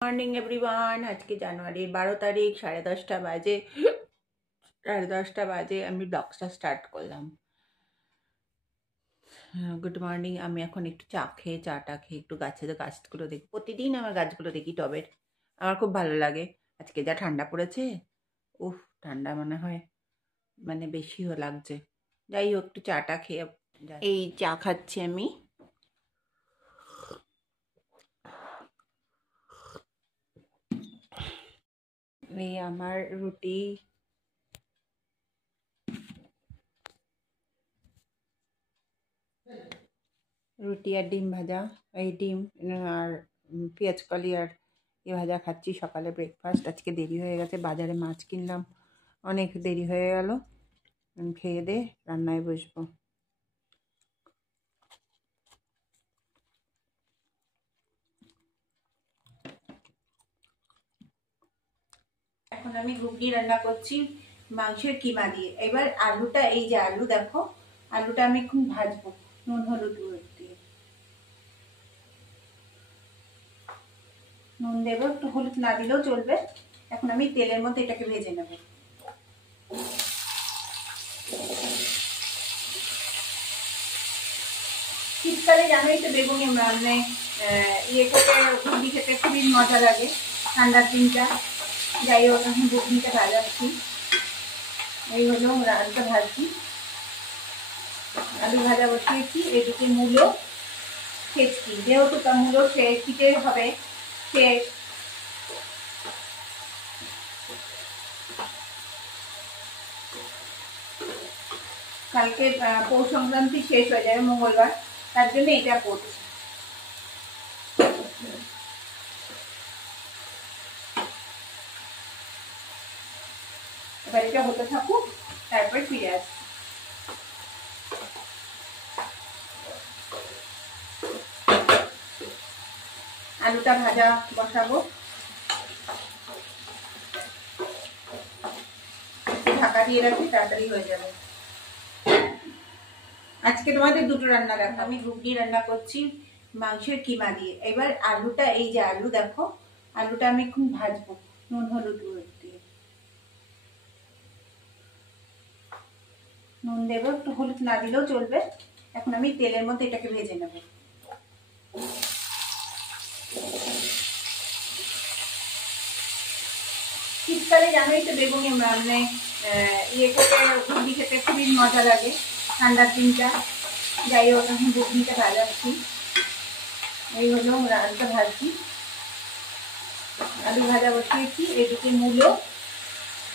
Morning everyone. আজকে জানুয়ারির 12 তারিখ, 10:30 বাজে। 10:30 বাজে আমি ব্লগটা স্টার্ট করলাম। Good morning. আমি এখন একটু চাটা খেয়ে একটু গাছগুলো দেখি। প্রতিদিন আমার গাছগুলো দেখি টবের। আমার খুব ভালো লাগে। আজকে যা ঠান্ডা পড়েছে, উফ, ঠান্ডা মনে হয় বেশিও লাগছে। যাই হোক, একটু চাটা খেয়ে এই চা খাচ্ছি আমি। এই আমার রুটি আর ডিম ভাজা। এই ডিম আর পেঁয়াজ কলি আর ভাজা খাচ্ছি সকালে ব্রেকফাস্ট। আজকে দেরি হয়ে গেছে, বাজারে মাছ কিনলাম, অনেক দেরি হয়ে গেল। খেয়ে দে রান্নায় বসবো। এখন আমি ঘুগনি রান্না করছি মাংসের কিমা দিয়ে। এবার আলুটা, এই যে আলু দেখো, আলুটা আমি এখন ভাজবো নুন হলুদ দিয়ে। নুন দেবো, একটু হলুদ না দিলেও চলবে। এখন আমি তেলের মধ্যে এটাকে ভেজে নেব। শীতকালে জানোই তো বেগুনি ইয়ে খেতে, ঘুগনি খেতে খুবই মজা লাগে, ঠান্ডার দিনটা। যাই হোক, এখন ঘুগনিটা ভাজাচ্ছি। এই হলো আলুটা ভাজছি, আলু ভাজা বসিয়েছি। এদিকে মূলো ছেঁচকি, যেহেতু তা মূলো ছিটে হবে, সে কালকে পৌষ সংক্রান্তি শেষ হয়ে যাবে মঙ্গলবার, তার জন্য এটা করছি। এবার এটা হতে থাকুক, তারপর ফিরে আসছি। আলুটা ভাজা বসাবো, ঢাকা দিয়ে রাখি, তাড়াতাড়ি হয়ে যাবে। আজকে তোমাদের দুটো রান্না দেখাবো। আমি ঘুগনি রান্না করছি মাংসের কিমা দিয়ে। এবার আলুটা, এই যে আলু দেখো, আলুটা আমি এখন ভাজবো নুন হলুদ দিয়ে। নুন দেবো, একটু হলুদ না দিলেও চলবে। এখন আমি তেলের মধ্যে এটাকে ভেজে নেব। শীতকালে জানোই তো বেগুনি ইয়ে খেতে, ঘুগনি খেতে খুবই মজা লাগে, ঠান্ডার দিনটা। যাই হোক, এখন ঘুগনিটা ভাজাচ্ছি। এই হলো আলুটা ভাজছি, আলু ভাজা বসিয়েছি। এদিকে মূলো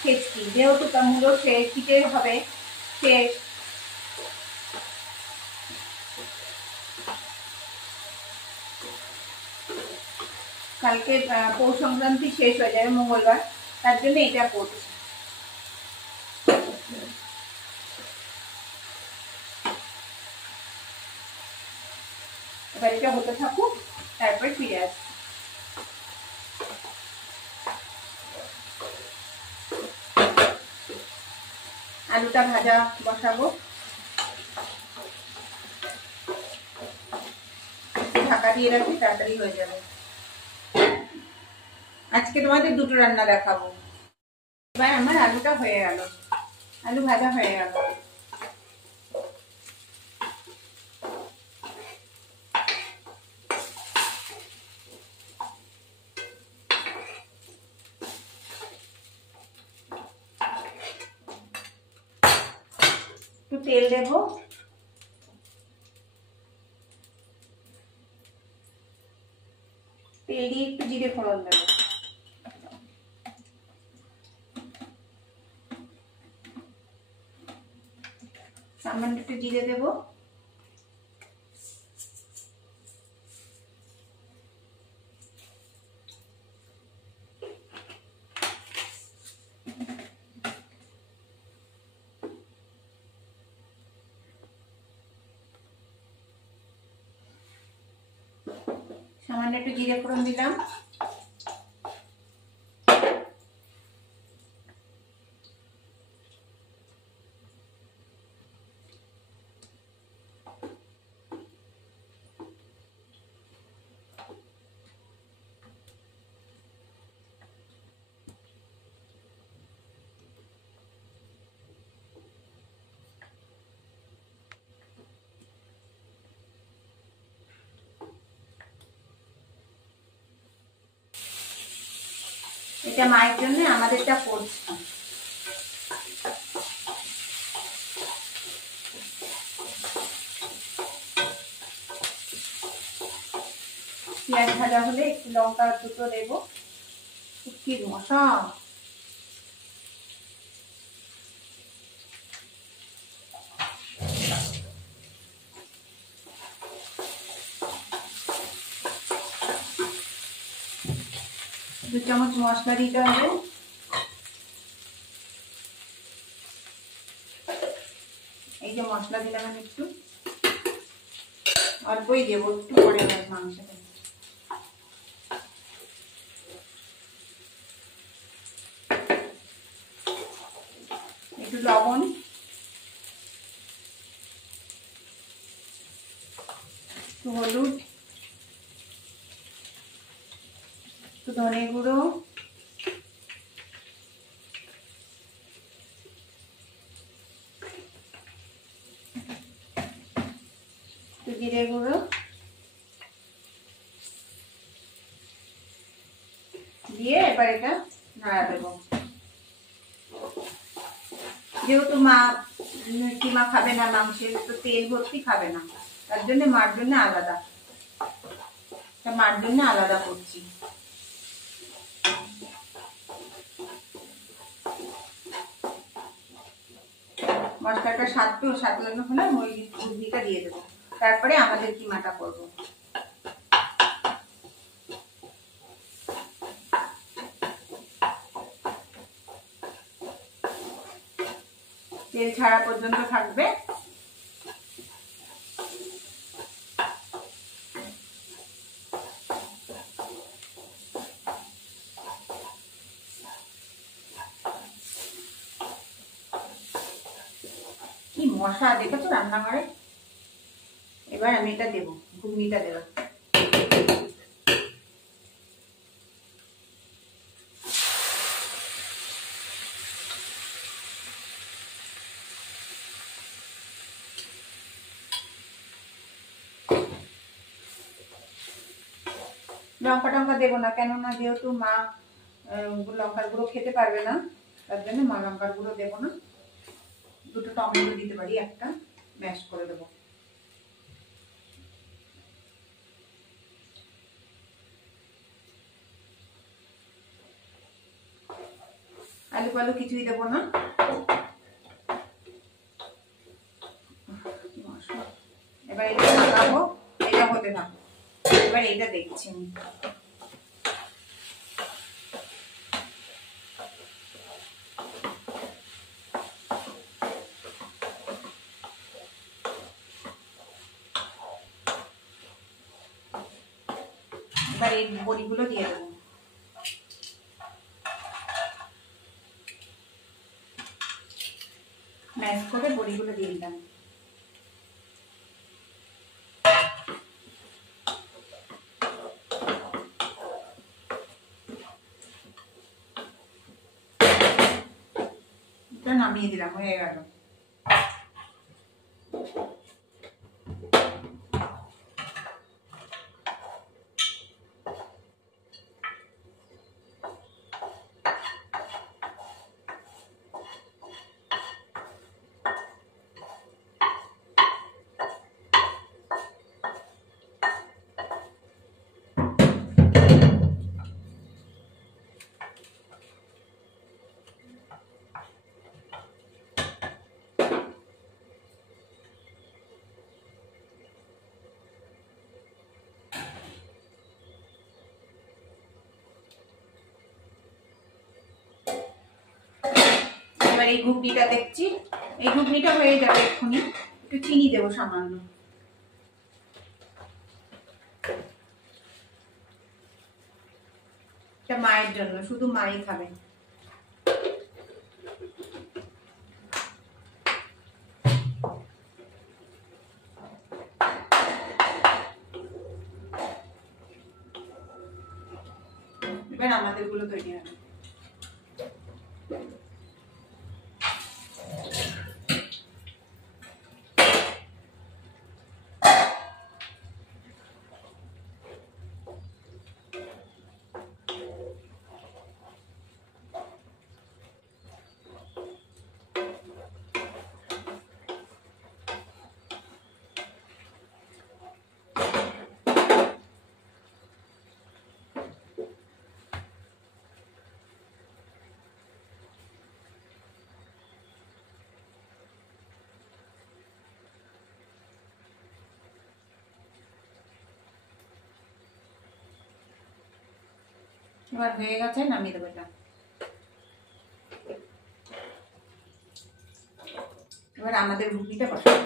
ছেঁচকি, যেহেতু তা মূলো ছিটে হবে, সে কালকে পৌষ সংক্রান্তি শেষ হয়ে যাবে মঙ্গলবার, তার জন্য এটা করছি। এবার এটা হতে থাকুক, তারপর ফিরে আসছি। আলুটা ভাজা বসাবো, ঢাকা দিয়ে রাখি, তাড়াতাড়ি হয়ে যাবে। আজকে তোমাদের দুটো রান্না দেখাবো। এবার আমার আলুটা হয়ে গেল, আলু ভাজা হয়ে গেল। একটু তেল দেবো, তেল দিয়ে একটু জিরে ফোড়ন দেবো। সামান্য একটু জিরে দেবো, সামান্য একটু জিরে ফোড়ন দিলাম। এটা মায়ের জন্য, আমাদেরটা করছি। পেঁয়াজ ভাজা হলে একটু লঙ্কা দুটো দেবো। কি মশা! দু চামচ মশলা দিতে হবে। এই যে মশলা দিলাম আমি একটু অল্পই দেবো, একটু পরে মাংসটা। একটু লবণ, একটু হলুদ, একটু ধনে গুঁড়ো, একটু জিরে গুঁড়ো দিয়ে এবার এটা নাড়া দেবো। যেহেতু মা কিমা খাবে না, মাংসের তো তেল ভর্তি খাবে না, তার জন্য মার জন্য আলাদা, মার জন্য আলাদা করছি। মশলাটা স্বাদ লাগানো হলে ওই ঘুগনিটা দিয়ে দেবো, তারপরে আমাদের কিমাটা করবো। তেল ছাড়া পর্যন্ত থাকবে। কি মশা দেখেছো রান্নাঘরে। এবার আমি এটা দেবো, ঘুগনিটা দেবো। লঙ্কা টঙ্কা দেবো না, কেননা যেহেতু মা লঙ্কার গুঁড়ো খেতে পারবে না, তার জন্য মা লঙ্কার গুঁড়ো দেবো না। দুটো টমেটো দিতে পারি, একটা ম্যাশ করে দেবো। আলু পালু কিছুই দেবো না। এবার এটা লাগাবো, এটা হতে থাকবো। এবার এটা দেখছি আমি। এবার এই বড়িগুলো দিয়ে দেবো। ম্যাশ করে বড়িগুলো দিয়ে দিলাম। এটা নামিয়ে দিলাম, হয়ে গেল। এবার এই ঘুগনিটা দেখছি, এই ঘুগনিটা হয়ে যাবে এক্ষুনি। একটু চিনি দেবো সামান্য। এটা মায়ের জন্য, শুধু মাই খাবে। এবার আমাদের গুলো তৈরি হবে। এবার হয়ে গেছে, নামিয়ে দেবো এটা। এবার আমাদের ঘুগনিটা বসাবো।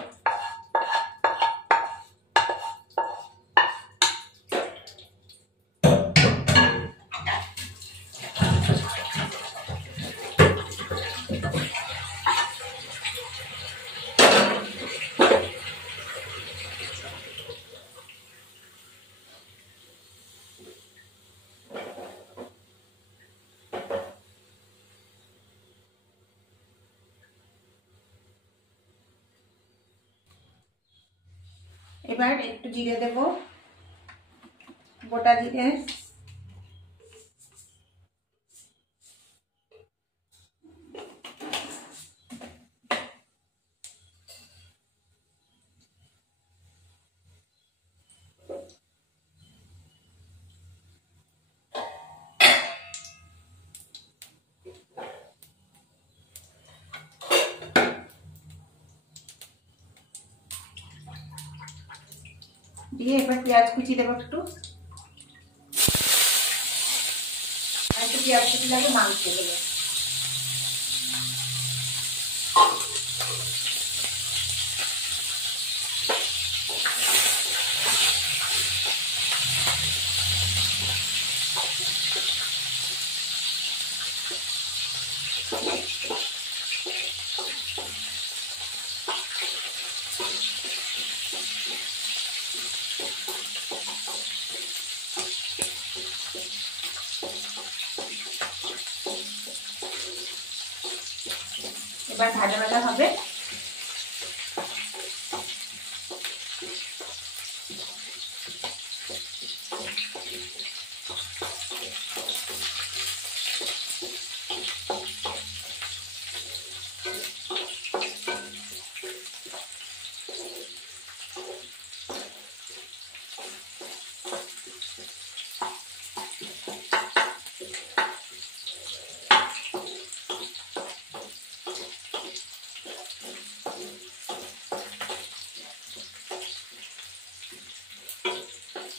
এবার একটু জিরে দেব, গোটা জিরে, দিয়ে এবার পেঁয়াজ কুচি দেবো একটু, আর একটু পেঁয়াজ কুচি লাগে মাংস দেবো। এবার ভাজা ভাজা হবে।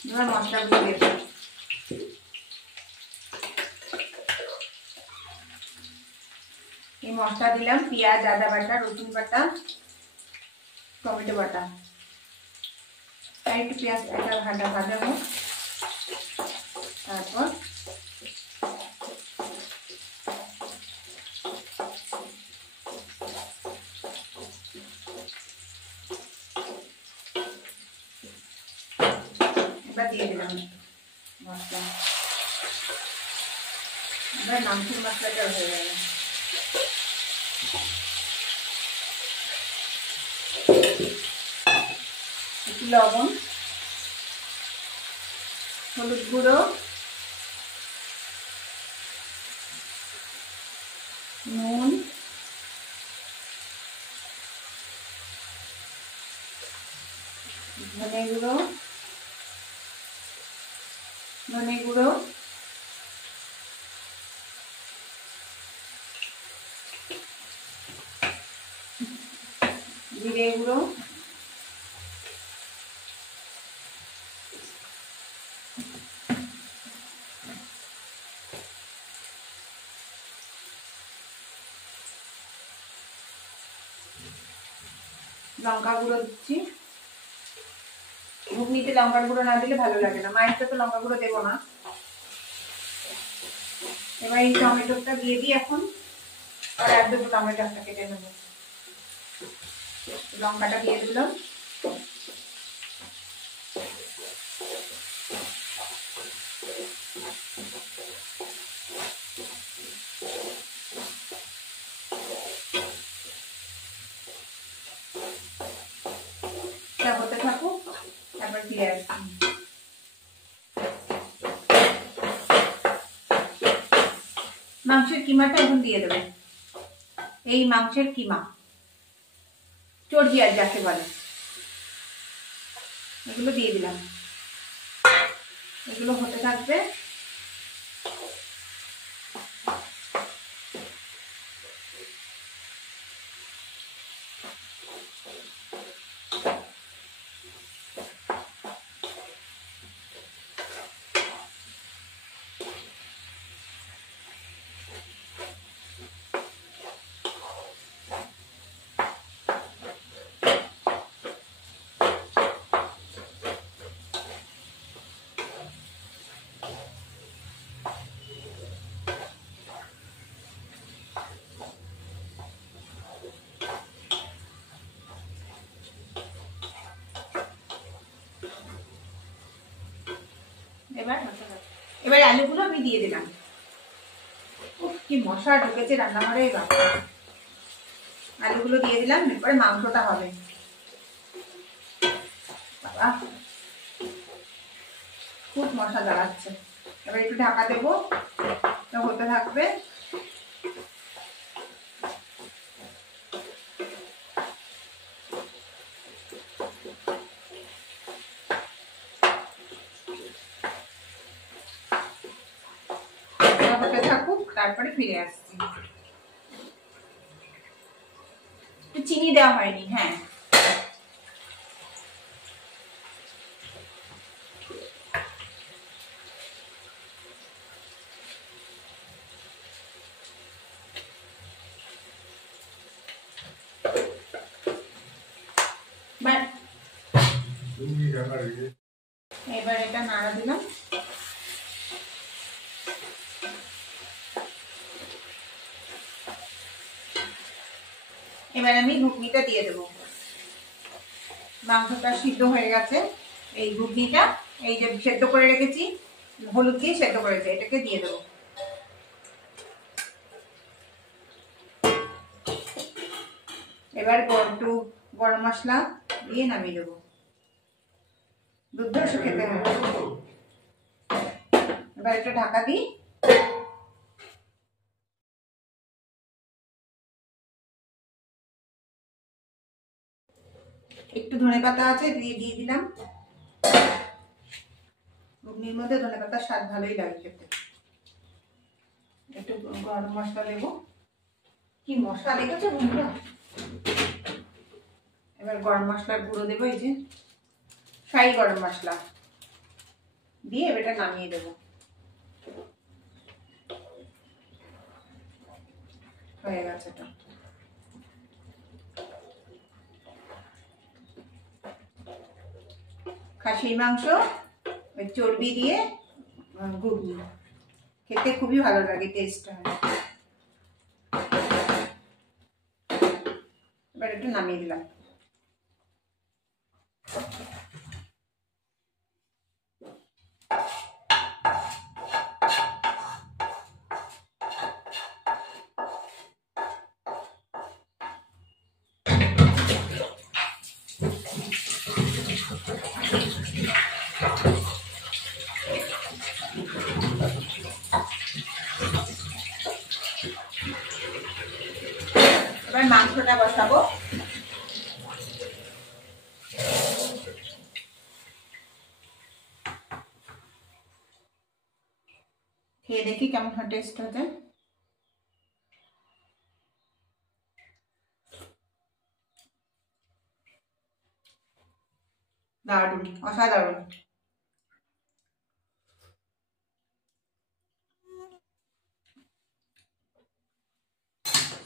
এবার মশলাগুলো দিয়ে দেবো। এই মশলা দিলাম পেঁয়াজ, আদা বাটা, রসুন বাটা, টমেটো বাটা, আর একটু পেঁয়াজ একটা ভাজাবো। তারপর এবার দিয়ে দিলাম মশলা। এবার মাংসের মশলাটা হয়ে গেল। একটু লবণ, হলুদ গুঁড়ো, নুন, ধনে গুঁড়ো, জিরে গুঁড়ো, লঙ্কা গুঁড়ো দিচ্ছি। ঘুগনিতে লঙ্কার গুঁড়ো না দিলে ভালো লাগে না, মায়েরটা তো লঙ্কা গুঁড়ো দেবো না। এবার এই টমেটোটা দিয়ে দিই এখন, আর এক দুটো টমেটো একটা কেটে নেবো। লঙ্কাটা দিয়ে দিলাম। হতে থাকুক, তারপর ফিরে আসছি। মাংসের কিমাটা এখন দিয়ে দেবে। এই মাংসের কিমা, চর্বি আর যাকে বলে, এগুলো দিয়ে দিলাম। এগুলো হতে থাকবে। এবার আলুগুলো আমি দিয়ে দিলাম। কি মশা ঢুকেছে রান্নাঘরে, বাবা। আলুগুলো দিয়ে দিলাম, এরপরে মাংসটা হবে। বাবা খুব মশা দাঁড়াচ্ছে। এবার একটু ঢাকা দেবো, হতে থাকবে। হতে থাকুক, তারপরে ফিরে আসছি। চিনি দেওয়া হয়নি, হ্যাঁ। এবার এটা নাড়া দিলাম। এবার আমি ঘুগনিটা দিয়ে দেবো। মাংসটা সিদ্ধ হয়ে গেছে। এই ঘুগনিটা, এই যে সেদ্ধ করে রেখেছি, হলুদ দিয়ে সেদ্ধ করেছে, এটাকে দিয়ে দেবো। এবার একটু গরম মশলা দিয়ে নামিয়ে দেবো। দুর্ধর্ষ খেতে হবে। এবার একটু ঢাকা দিই। একটু ধনেপাতা আছে, দিয়ে দিলাম। ঘুগনির মধ্যে ধনেপাতার স্বাদ ভালোই লাগে খেতে। একটু গরম মশলা দেবো। কি মশলা লেগেছে বন্ধুরা। এবার গরম মশলার গুঁড়ো দেবো, এই যে শাহি গরম মশলা দিয়ে এটা নামিয়ে দেবো। হয়ে গেছে এটা। খাসির মাংস চর্বি দিয়ে ঘুগনি খেতে খুবই ভালো লাগে, টেস্ট হয়। এবার একটু নামিয়ে দিলাম। এবার মাংসটা বসাবো। খেয়ে দেখি কেমন টেস্ট হয়েছে। দারুণ, অসাধারণ।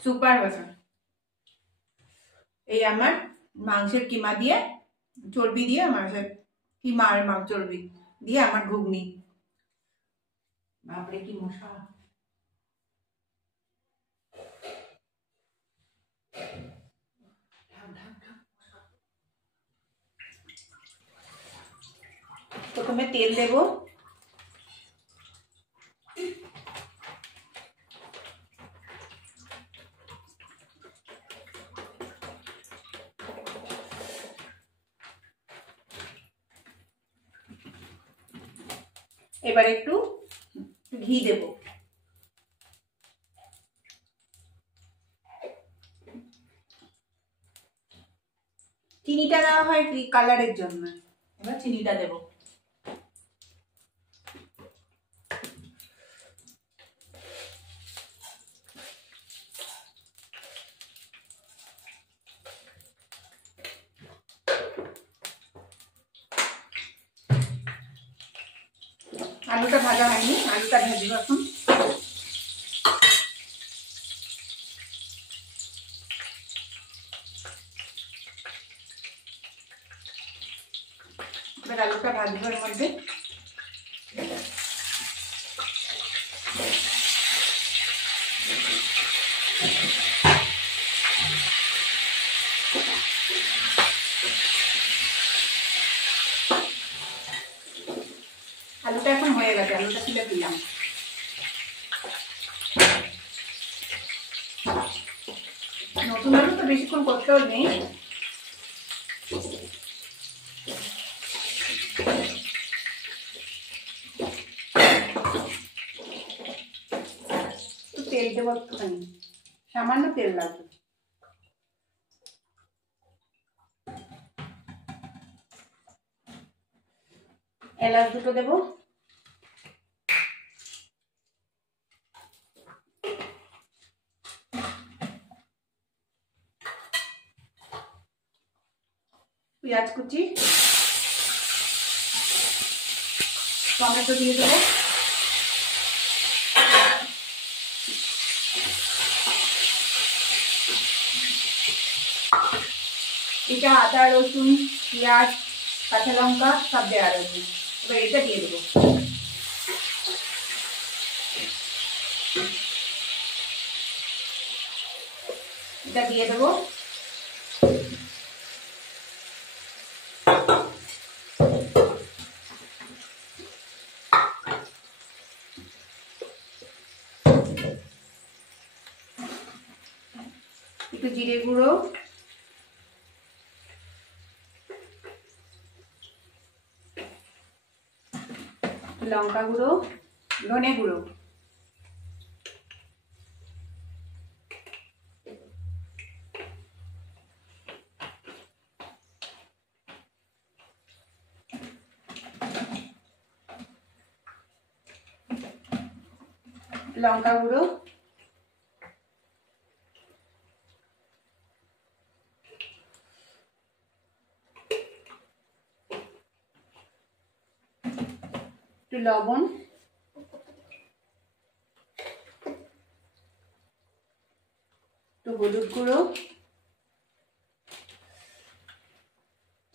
সুপার হয়েছে। এই আমার মাংসের কিমা দিয়ে, চর্বি দিয়ে, মাংসের কিমা আর মাংস চর্বি দিয়ে আমার ঘুগনি। বাপরে কি মশা। প্রথমে তেল দেব। এবার একটু ঘি দেব। চিনিটা দেওয়া হয় কালারের জন্য। এবার চিনিটা দেব। আলুটা ভাজা হয়নি, আলুটা ভাজবো এখন। এবার আলুটা ভাজবো এর মধ্যে। আলুটা এখন তুলে দিলাম। নতুন আলু তো বেশিক্ষণ করতেও নেই। তেল দেবো একটুখানি, সামান্য তেল লাগবে। এলাচ দুটো দেবো, পেঁয়াজ কুচি, টমেটো দিয়ে দেবো, এটা আদা রসুন পেঁয়াজ কাঁচা লঙ্কা সব দেওয়া রয়েছে। এবার এটা দিয়ে দেবো। এটা দিয়ে দেবো। একটু জিরে গুঁড়ো, লঙ্কা গুঁড়ো, ধনে গুঁড়ো, লঙ্কা গুঁড়ো, একটু লবণ, একটু হলুদ গুঁড়ো,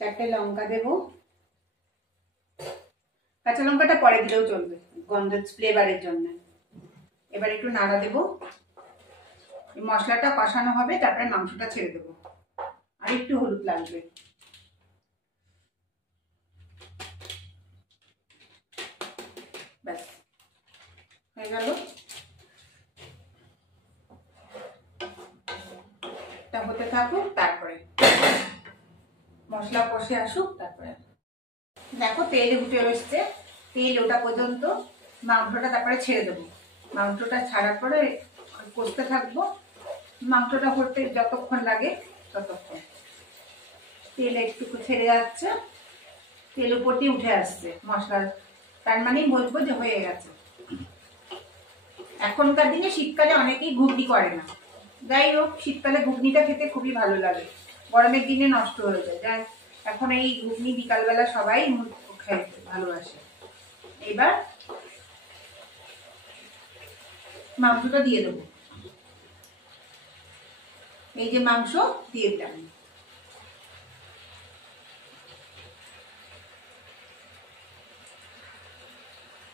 4টে লঙ্কা দেবো। কাঁচা লঙ্কাটা পরে দিলেও চলবে গন্ধ ফ্লেভারের জন্য। এবার একটু নাড়া দেবো। মশলাটা কষানো হবে, তারপরে মাংসটা ছেড়ে দেবো। আর একটু হলুদ লাগবে। ব্যাস হয়ে গেল। এটা হতে থাকুক, তারপরে মশলা কষে আসুক, তারপরে দেখো তেল উঠে এসছে। তেল ওটা পর্যন্ত মাংসটা তারপরে ছেড়ে দেবো। মাংসটা ছাড়ার পরে কষতে থাকবো। মাংসটা হতে যতক্ষণ লাগে ততক্ষণ। তেল একটু ছেড়ে যাচ্ছে, তেল উপর দিয়ে উঠে আসছে মশলার, তার মানেই বলবো যে হয়ে গেছে। এখনকার দিনে শীতকালে অনেকেই ঘুগনি করে না, যাই হোক শীতকালে ঘুগনিটা খেতে খুবই ভালো লাগে। গরমের দিনে নষ্ট হয়ে যায়, যাই এখন এই ঘুগনি বিকালবেলা সবাই খেতে ভালোবাসে। এবার মাংসটা দিয়ে দেবো। এই যে মাংস দিয়ে দিলাম।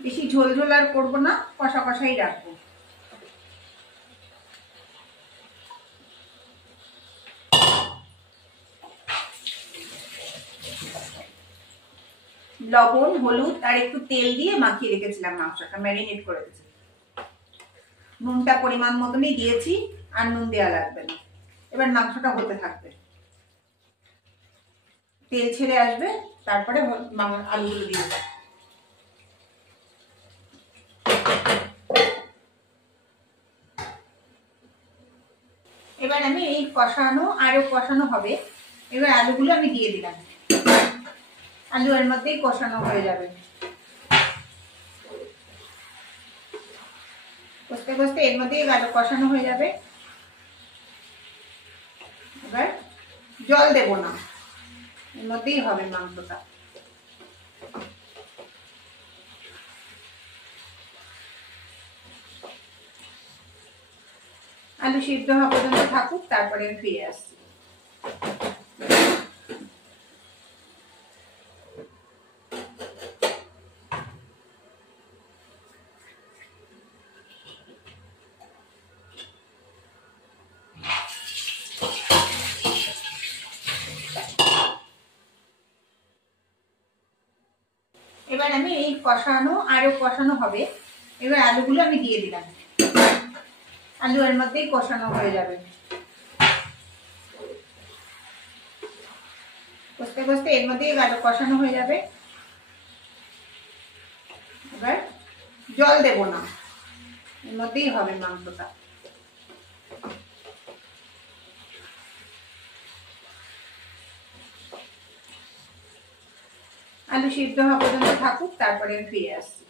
বেশি ঝোল ঝোল আর করবো না, কষা কষাই রাখবো। লবণ হলুদ আর একটু তেল দিয়ে মাখিয়ে রেখেছিলাম, মাংসটা ম্যারিনেট করে রেখেছি। নুনটা পরিমাণ মতনই দিয়েছি, আর নুন দেওয়া লাগবে না। এবার মাংসটা হতে থাকবে, তেল ছেড়ে আসবে, তারপরে আলুগুলো দিয়ে দেবো। এবার আমি এই কষানো আরো কষানো হবে। এবার আলুগুলো আমি দিয়ে দিলাম। আলু এর মধ্যেই কষানো হয়ে যাবে। কষতে কষতে এর মধ্যেই আলু কষানো হয়ে যাবে। এবার জল দেব না, এর মধ্যেই হবে মাংসটা। আলু সিদ্ধ হওয়া পর্যন্ত থাকুক, তারপরে আমি ফিরে আসছি। এবার আমি এই কষানো আরও কষানো হবে। এবার আলুগুলো আমি দিয়ে দিলাম, আলু এর মধ্যেই কষানো হয়ে যাবে। কষতে কষতে এর মধ্যেই আলু কষানো হয়ে যাবে। এবার জল দেব না, এর মধ্যেই হবে মাংসটা। আলু সিদ্ধ হওয়া পর্যন্ত থাকুক, তারপরে আমি ফিরে আসছি।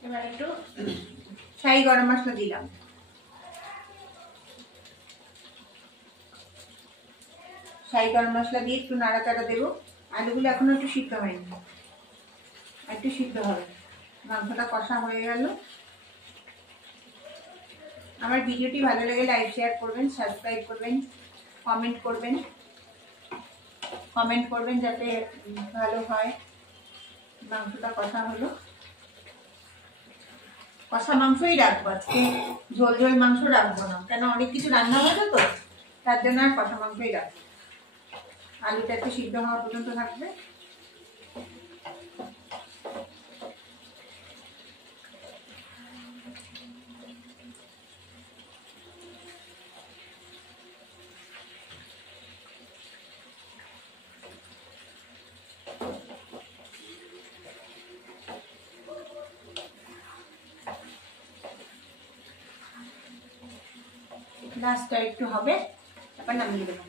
এবার একটু শাহি গরম মশলা দিলাম, শাহি গরম মশলা দিয়ে একটু নাড়াচাড়া দেবো। আলুগুলো এখনো একটু সিদ্ধ হয়নি, একটু সিদ্ধ হবে। মাংসটা কষা হয়ে গেল। আমার ভিডিওটি ভালো লাগে লাইক শেয়ার করবেন, সাবস্ক্রাইব করবেন, কমেন্ট করবেন যাতে ভালো হয়। মাংসটা কষা হলো, কষা মাংসই রাখবো আজকে, ঝোল ঝোল মাংস রাখবো না, কেন অনেক কিছু রান্না হয়েছে তো, তার জন্য আর কষা মাংসই রাখবো। আলুটা একটু সিদ্ধ হওয়া পর্যন্ত থাকবে। লাস্টটা একটু হবে, তারপর নামিয়ে দেবো।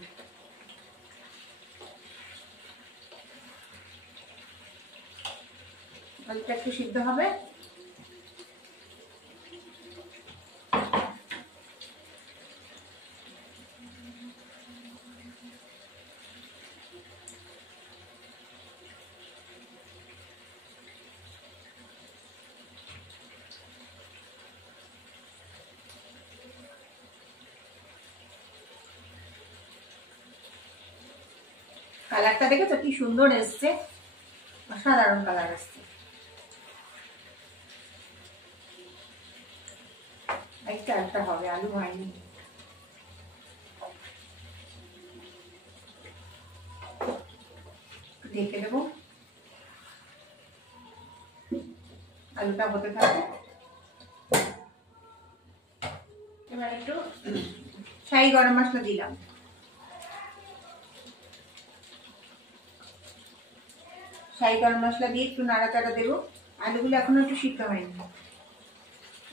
আলুটা একটু সিদ্ধ হবে। কালারটা দেখেছো কি সুন্দর এসছে, অসাধারণ কালার এসছে। একটা হবে, আলু হয়নি। ঢেকে দেবো, আলুটা হতে থাকবে। এবার একটু শাহি গরম মশলা দিলাম, শাহি গরম মশলা দিয়ে একটু নাড়াচাড়া দেবো। আলুগুলো এখনো একটু সিদ্ধ হয়নি,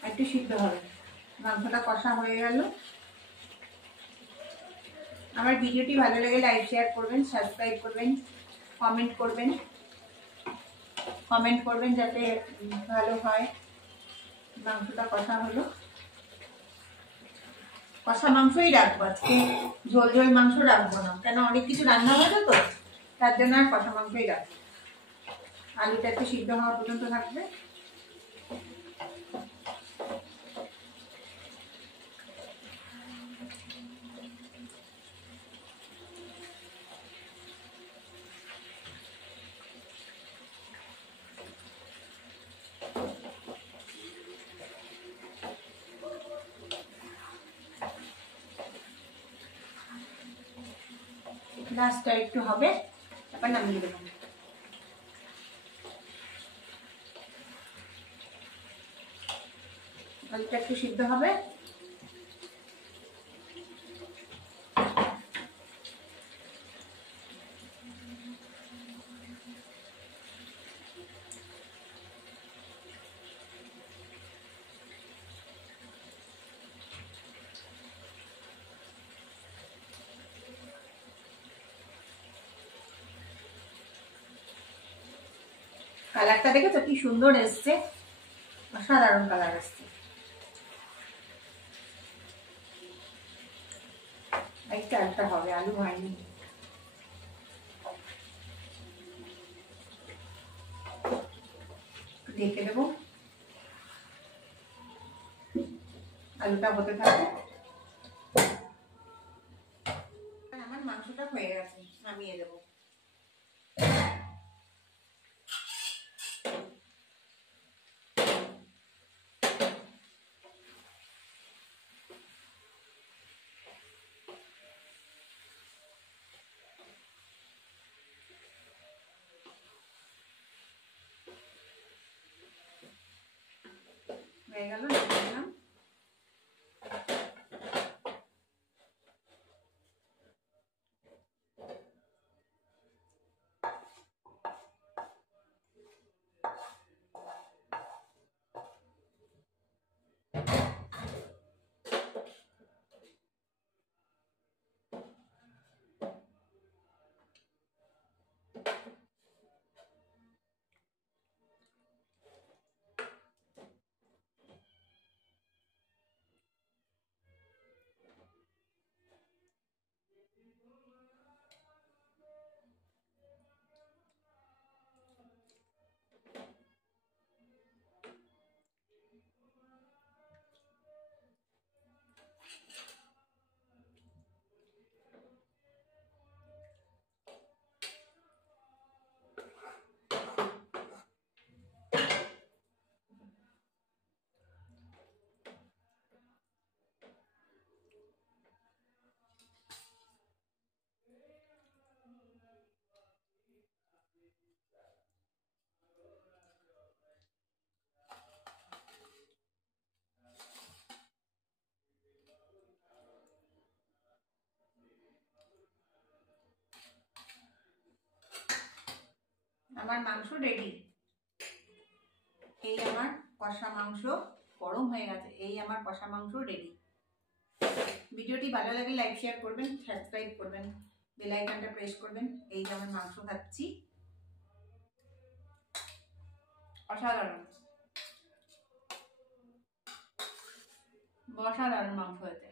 একটু সিদ্ধ হবে। মাংসটা কষা হয়ে গেল। আমার ভিডিওটি ভালো লাগে লাইক শেয়ার করবেন, সাবস্ক্রাইব করবেন, কমেন্ট করবেন যাতে ভালো হয়। মাংসটা কষা হলো, কষা মাংসই রাখবো আজকে, ঝোল ঝোল মাংস রাখবো না, কেন অনেক কিছু রান্না হয়েছে তো, তার জন্য আর কষা মাংসই রাখবো। আলুটা একটু সিদ্ধ হওয়া পর্যন্ত থাকবে। লাস্টটা একটু হবে, তারপর নামিয়ে দেবো। আলুটা একটু সিদ্ধ হবে। কালারটা দেখেছো কি সুন্দর এসছে, অসাধারণ কালার এসছে। একটা হবে, আলু হয়নি। ঢেকে দেবো, আলুটা হতে থাকবে। আমার মাংসটা হয়ে গেছে, নামিয়ে দেবো। হয়ে গেল, নামিয়ে দিলাম। আমার মাংস রেডি। এই আমার কষা মাংস গরম হয়ে গেছে। এই আমার কষা মাংস রেডি। ভিডিওটি ভালো লাগলে লাইক শেয়ার করবেন, সাবস্ক্রাইব করবেন, বেল আইকনটা প্রেস করবেন। এই যে আমার মাংস খাচ্ছি, অসাধারণ অসাধারণ মাংস হয়েছে।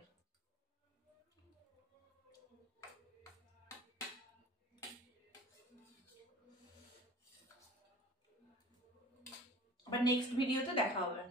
আবার নেক্সট ভিডিওতে দেখা হবে।